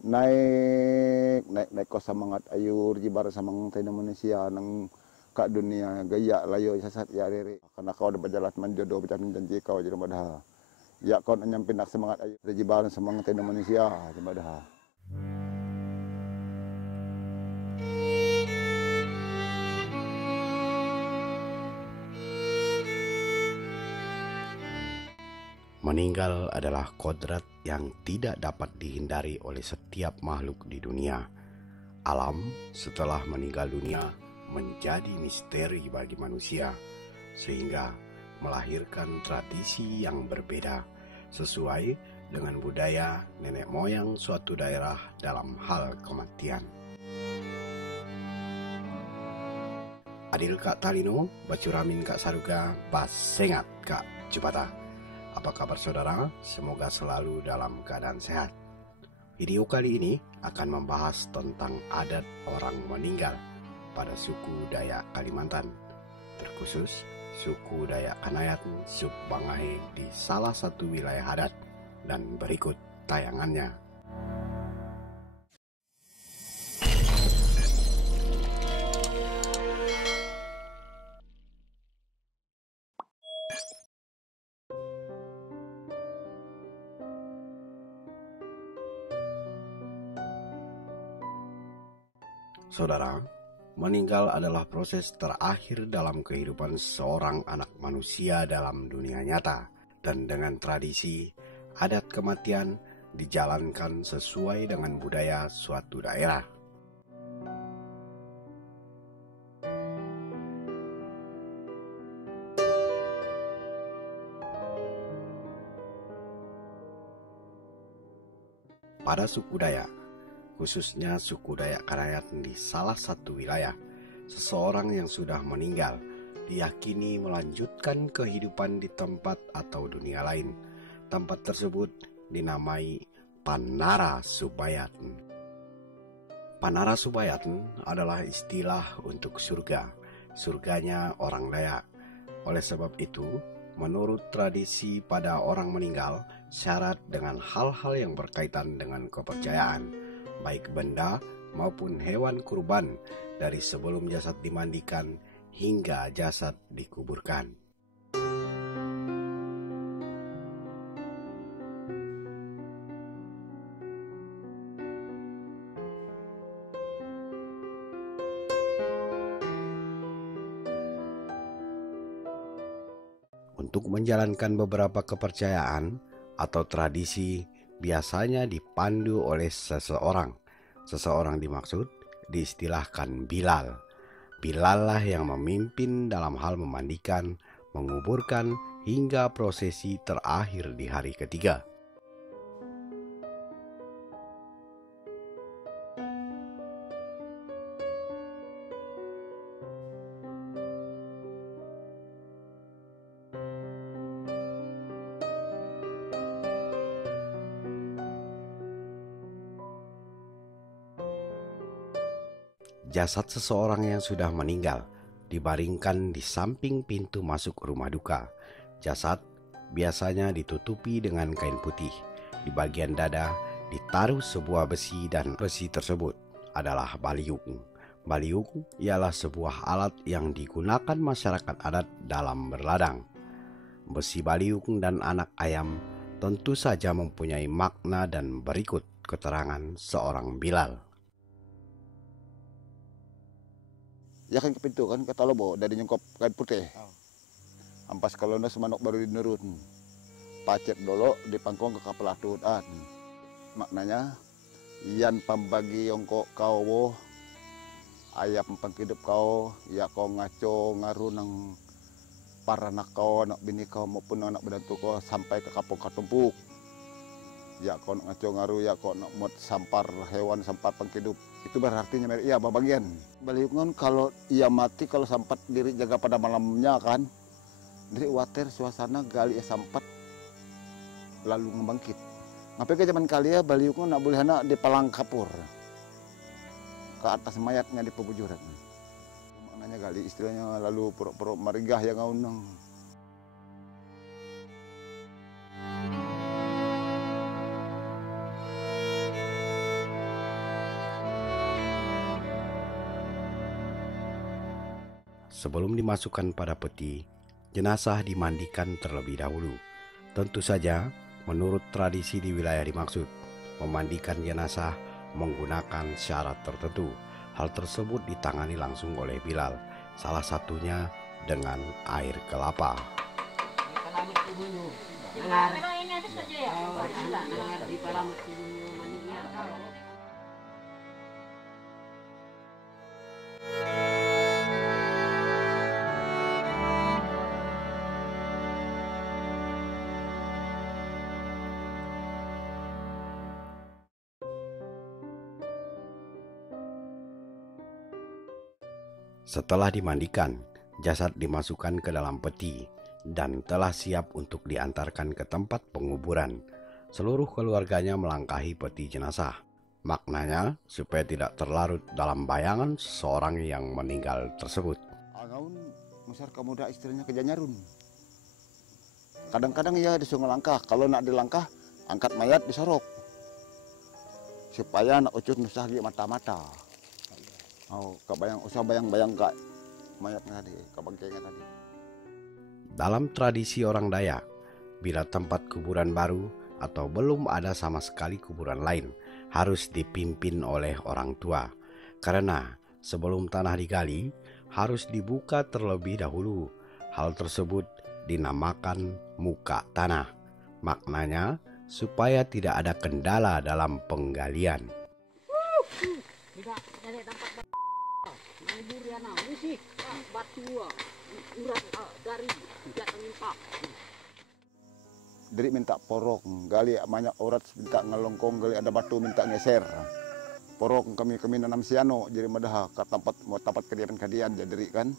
naik ko semangat ayur jibar samang tayo Indonesia nang ka dunia gaya layo sasat ya riri karena kau udah berjalan menjodoh berjalan janji kau jadi madah ya kau nyampin nak semangat ayur jibar samang tayo Indonesia jadi madah. Meninggal adalah kodrat yang tidak dapat dihindari oleh setiap makhluk di dunia. Alam setelah meninggal dunia menjadi misteri bagi manusia, sehingga melahirkan tradisi yang berbeda sesuai dengan budaya nenek moyang suatu daerah dalam hal kematian. Adil Kak Talino, Bacuramin Kak Saruga, Basengat Kak Jupata. Apa kabar saudara? Semoga selalu dalam keadaan sehat. Video kali ini akan membahas tentang adat orang meninggal pada suku Dayak Kalimantan, terkhusus suku Dayak Kanayat Subbangahe di salah satu wilayah adat, dan berikut tayangannya. Saudara, meninggal adalah proses terakhir dalam kehidupan seorang anak manusia dalam dunia nyata, dan dengan tradisi, adat kematian dijalankan sesuai dengan budaya suatu daerah. Pada suku Dayak, khususnya suku Dayak Kanayat di salah satu wilayah, seseorang yang sudah meninggal diyakini melanjutkan kehidupan di tempat atau dunia lain. Tempat tersebut dinamai Panara Subayat. Panara Subayat adalah istilah untuk surga, surganya orang Dayak. Oleh sebab itu, menurut tradisi pada orang meninggal syarat dengan hal-hal yang berkaitan dengan kepercayaan, baik benda maupun hewan kurban, dari sebelum jasad dimandikan hingga jasad dikuburkan. Untuk menjalankan beberapa kepercayaan atau tradisi biasanya dipandu oleh seseorang. Seseorang dimaksud diistilahkan Bilal. Bilal lah yang memimpin dalam hal memandikan, menguburkan, hingga prosesi terakhir di hari ketiga. Jasad seseorang yang sudah meninggal dibaringkan di samping pintu masuk rumah duka. Jasad biasanya ditutupi dengan kain putih. Di bagian dada ditaruh sebuah besi, dan besi tersebut adalah baliung. Baliung ialah sebuah alat yang digunakan masyarakat adat dalam berladang. Besi baliung dan anak ayam tentu saja mempunyai makna, dan berikut keterangan seorang Bilal. Ya kan ke pintu kan kata lobo dari nyengkop kain putih. Ampas kalau nas manok baru dinurun. Pacet dulu di pangkong ke kapelatut. Maknanya yan pambagi yongko kau boh ayam pangkidup kau ya kau ngaco ngaru nang para anak kau, anak bini kau maupun anak menantu kau sampai ke kampung katumpuk. Ya kau nak ngaco ngaru, ya kau nak muat sampar hewan, sampar pangkidup. Itu berarti iya bagian. Baliungan kalau ia mati, kalau sampat diri jaga pada malamnya kan. Diri water suasana gali sampat lalu ngebangkit. Ngapain ke zaman kali ya baliungan nak boleh anak di palang kapur. Ke atas mayatnya di pebujuran. Maknanya gali istilahnya lalu puruk-puruk marigah yang ngaunang. Sebelum dimasukkan pada peti, jenazah dimandikan terlebih dahulu. Tentu saja, menurut tradisi di wilayah dimaksud, memandikan jenazah menggunakan syarat tertentu. Hal tersebut ditangani langsung oleh Bilal, salah satunya dengan air kelapa. Setelah dimandikan, jasad dimasukkan ke dalam peti dan telah siap untuk diantarkan ke tempat penguburan. Seluruh keluarganya melangkahi peti jenazah. Maknanya supaya tidak terlarut dalam bayangan seseorang yang meninggal tersebut. Anaun musar kamuda istilahnya ke Janyarun. Kadang-kadang ya disuruh langkah, kalau nak dilangkah angkat mayat disorok. Supaya nak ucut nusah di mata-mata. Oh, kebayang usah bayang-bayang kak mayatnya tadi, kebangkainya tadi. Dalam tradisi orang Dayak, bila tempat kuburan baru atau belum ada sama sekali kuburan lain, harus dipimpin oleh orang tua. Karena sebelum tanah digali, harus dibuka terlebih dahulu. Hal tersebut dinamakan muka tanah. Maknanya supaya tidak ada kendala dalam penggalian. Dari minta porok, gali banyak urat minta ngelongkong, gali ada batu minta ngeser. Porok kami nanam siano, jadi madah ke tempat kediaman jadi kan.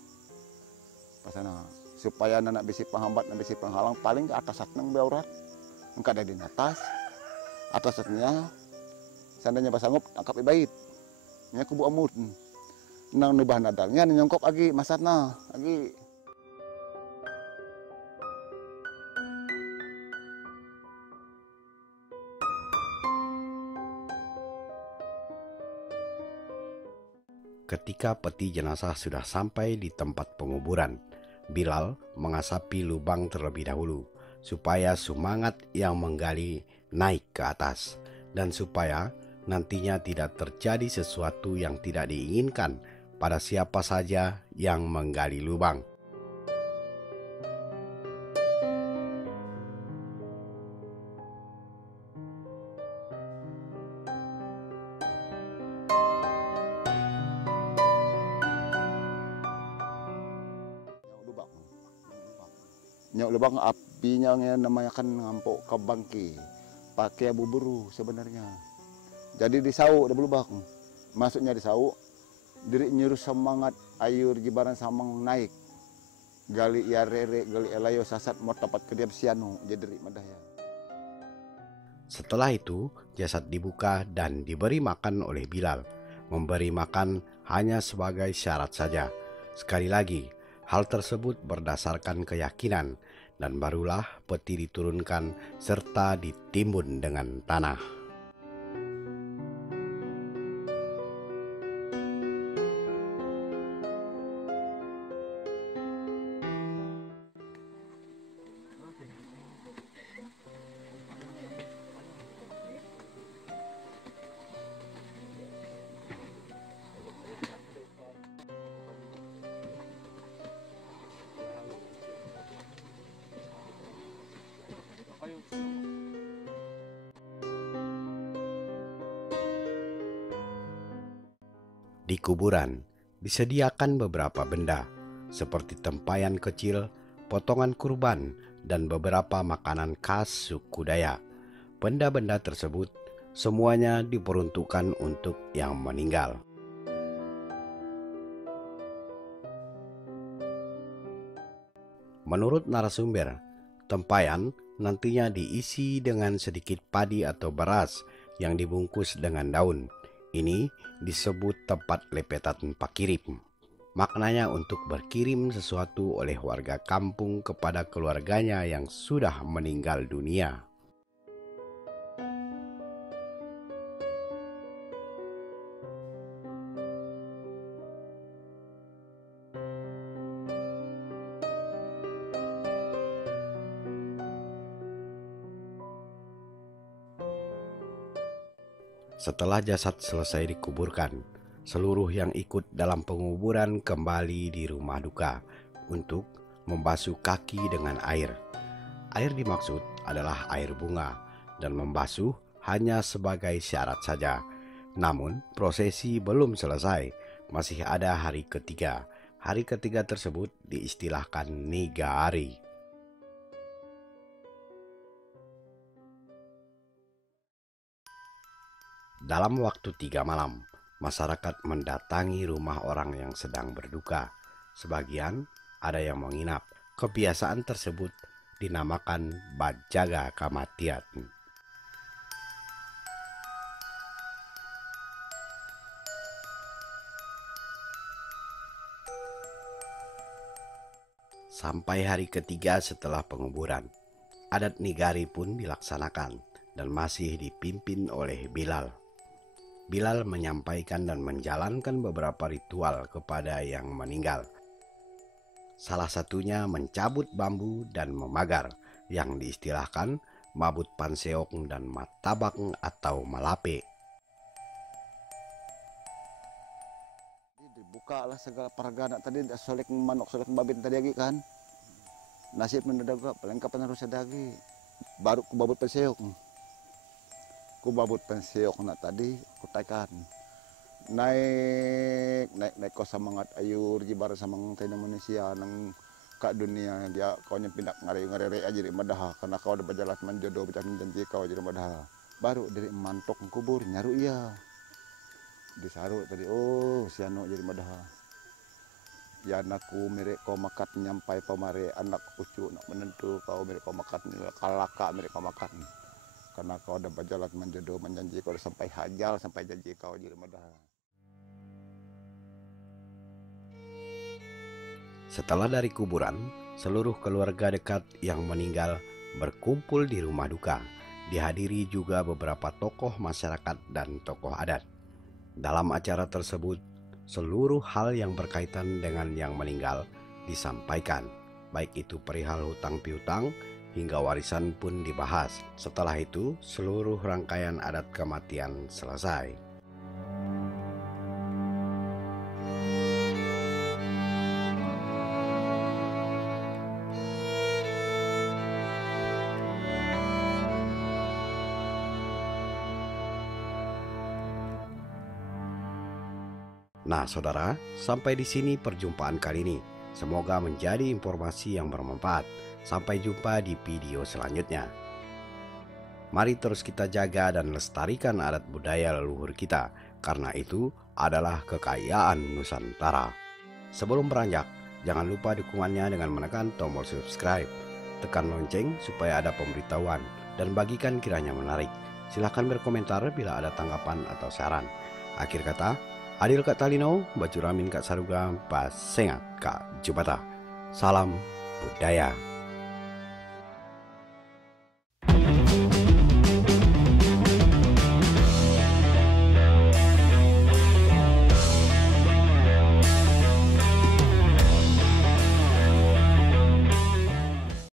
Pasana supaya anak bisi penghambat, anak bisi penghalang paling ke atas nang beurat. Engka ada di atasnya seandainya basanggup angkap ibait. Nya kubu amut. Nang nubah nadalnya nyongkok lagi masatna lagi. Ketika peti jenazah sudah sampai di tempat penguburan, Bilal mengasapi lubang terlebih dahulu supaya semangat yang menggali naik ke atas dan supaya nantinya tidak terjadi sesuatu yang tidak diinginkan pada siapa saja yang menggali lubang. Nyok lubang apinya namanya kan ngampuk ke bangki. Pakai buburu sebenarnya. Jadi disau ada lubang. Masuknya disau, diri nyuruh semangat ayur jibaran samang naik. Gali ya rere, gali elayo sasat mau tempat kediam sianu jadi madaya. Setelah itu, jasad dibuka dan diberi makan oleh Bilal. Memberi makan hanya sebagai syarat saja. Sekali lagi, hal tersebut berdasarkan keyakinan dan barulah peti diturunkan serta ditimbun dengan tanah. Di kuburan disediakan beberapa benda seperti tempayan kecil, potongan kurban, dan beberapa makanan khas suku Dayak. Benda-benda tersebut semuanya diperuntukkan untuk yang meninggal. Menurut narasumber, tempayan nantinya diisi dengan sedikit padi atau beras yang dibungkus dengan daun. Ini disebut tempat lepetan pakirim. Maknanya untuk berkirim sesuatu oleh warga kampung kepada keluarganya yang sudah meninggal dunia. Setelah jasad selesai dikuburkan, seluruh yang ikut dalam penguburan kembali di rumah duka untuk membasuh kaki dengan air. Air dimaksud adalah air bunga dan membasuh hanya sebagai syarat saja. Namun prosesi belum selesai, masih ada hari ketiga. Hari ketiga tersebut diistilahkan Nigari. Dalam waktu 3 malam, masyarakat mendatangi rumah orang yang sedang berduka. Sebagian ada yang menginap. Kebiasaan tersebut dinamakan Bajaga Kamatian. Sampai hari ketiga setelah penguburan, adat Nigari pun dilaksanakan dan masih dipimpin oleh Bilal. Bilal menyampaikan dan menjalankan beberapa ritual kepada yang meninggal. Salah satunya mencabut bambu dan memagar yang diistilahkan mabut panseok dan matabak atau malape. Dibuka lah segala paragana tadi, solek manok, solek babin tadi lagi kan. Nasib mendadak pelengkapan harus ada lagi. Baru ku babut penseok. Ku babut penseok nak tadi ku tekan. Naik ko samangat ayur gibar samang tayo manusia nang ka dunia dia kau pindak ngare aja di madaha karena kau ada berjalan manjodoh berjalan janji kau jadi madaha. Baru dari mantok kubur nyaru iya. Disaru tadi oh siano jadi madaha. Ya anakku mirip kau makat nyampai pamare anak ucu nak menentu kau mirip kau makat kalaka mirip kau makat karena kau ada berjalan menjodoh menjanji kau sampai hajal sampai janji kau jadi madaha. Setelah dari kuburan, seluruh keluarga dekat yang meninggal berkumpul di rumah duka. Dihadiri juga beberapa tokoh masyarakat dan tokoh adat. Dalam acara tersebut, seluruh hal yang berkaitan dengan yang meninggal disampaikan, baik itu perihal hutang piutang hingga warisan pun dibahas. Setelah itu, seluruh rangkaian adat kematian selesai. Nah, saudara, sampai di sini perjumpaan kali ini. Semoga menjadi informasi yang bermanfaat. Sampai jumpa di video selanjutnya. Mari terus kita jaga dan lestarikan adat budaya leluhur kita, karena itu adalah kekayaan Nusantara. Sebelum beranjak, jangan lupa dukungannya dengan menekan tombol subscribe. Tekan lonceng supaya ada pemberitahuan, dan bagikan kiranya menarik. Silahkan berkomentar bila ada tanggapan atau saran. Akhir kata, Adil Kak Talino, Bacuramin Kak Saruga, Pasengat Kak Jubata. Salam budaya.